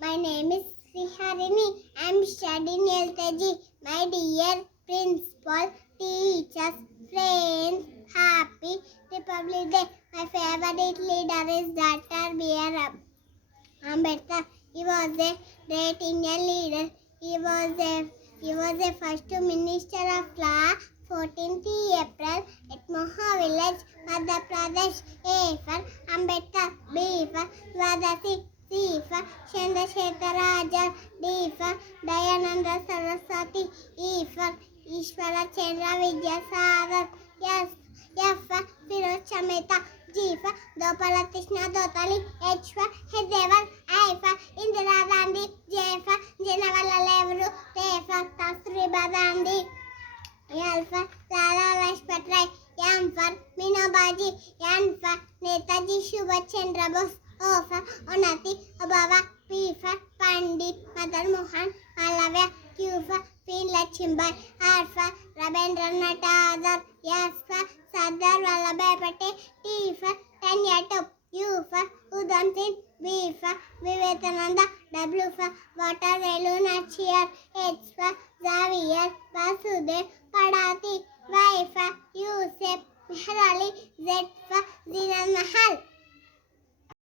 My name is Sriharini. I am studying LKG. My dear principal, teachers, friends, happy Republic Day. My favorite leader is Dr. B.R. Ambedkar. He was a great Indian leader. He was a first minister of law. 14th April at Moha village, Madhya Pradesh. A for Ambedkar. B for Swadasi. C for Chandrasekhar Azad. D for Dayananda Saraswati. E for Ishwara Chandra Vidyasagar. Yes. F for Firoz Chameta. G for Gopala Krishna Dotali. H for Hedevar. I for Indira Gandhi. J for Jawaharlal Nehru. K for Kasturba Gandhi. L for Lala Lajpat Rai. M for Minobaji. N for Netaji Subhash Chandra Bose. O for Onati Obava. P for Pandit Madan Mohan Malavya. Q for Queen Laxmibai. R for Rabindranath Tagore. S for Sardar Vallabhbhai Patel. T for Tanya. U for Udham Singh. V for Vivekananda. W for Waterloo Nachiyar. H for Xavier Vasudev Padati. Y for Yusuf Meher Ali. Z